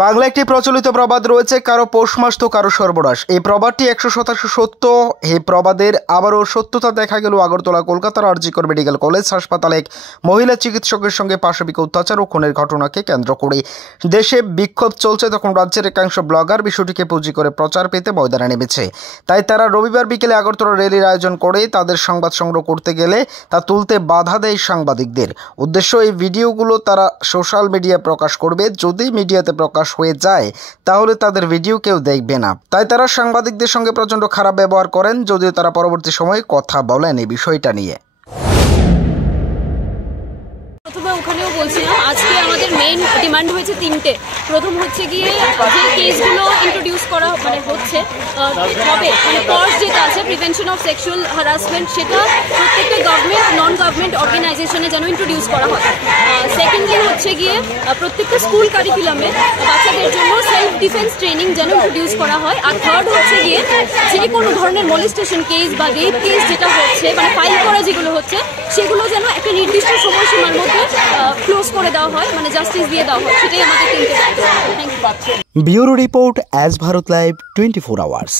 বাংলা একটি প্রচলিত প্রবাদ রয়েছে, কারো পৌষ মাস তো কারো সর্বনাশ। এই প্রবাদটি 100% সত্য। এই প্রবাদের আবারও সত্যতা দেখা গেল আগরতলা কলকাতার আর জি কর মেডিকেল কলেজ হাসপাতালে এক মহিলা চিকিৎসকের সঙ্গে পাশবিক অত্যাচার ও খুনের ঘটনাকে কেন্দ্র করে। দেশে বিক্ষোভ চলছে, তখন রাজ্যের একাংশ ব্লগার বিষয়টিকে পুঁজি করে প্রচার পেতে ময়দানে নেমেছে। তাই তারা রবিবার বিকেলে আগরতলা র্যালির আয়োজন করে তাদের সংবাদ সংগ্রহ করতে গেলে তা তুলতে বাধা দেয় সাংবাদিকদের। উদ্দেশ্য, এই ভিডিওগুলো তারা সোশ্যাল মিডিয়ায় প্রকাশ করবে। যদি মিডিয়াতে প্রকাশ হয়ে যায় তাহলে তাদের ভিডিও কেউ দেখবে না। তাই তারা সাংবাদিকদের সঙ্গে প্রচণ্ড খারাপ ব্যবহার করেন, যদিও তারা পরবর্তী সময়ে কথা বলেন এই বিষয়টা নিয়ে। প্রথমে ওখানেও বলছিলাম, আজকে আমাদের মেইন ডিমান্ড হয়েছে তিনটে। প্রথম হচ্ছে গিয়ে যে কেসগুলো ইন্ট্রোডিউস করা হচ্ছে হবে, কজ যেটা আছে প্রিভেনশন অফ সেক্সুয়াল হ্যারাসমেন্ট, সেটা প্রত্যেকটা গভর্নমেন্ট নন গভর্নমেন্ট অর্গানাইজেশনে যেন ইন্ট্রোডিউস করা হয়। সেকেন্ডলি হচ্ছে গিয়ে প্রত্যেকটা স্কুল কারিকুলামে বাচ্চাদের জন্য সেলফ ডিফেন্স ট্রেনিং যেন ইন্ট্রোডিউস করা হয়। আর থার্ড হচ্ছে গিয়ে যে কোনো ধরনের মলেস্টেশন কেস বা রেপ কেস যেটা হচ্ছে, ফাইল করা যেগুলো হচ্ছে, সেগুলো যেন একটা নির্দিষ্ট সময়সীমার মধ্যে ক্লোজ করে দেওয়া হয়, জাস্টিস দিয়ে দেওয়া হয়। সেটাই আমাদের তিনটে। Thank you. Bureau report, as Bharat live 24 hours.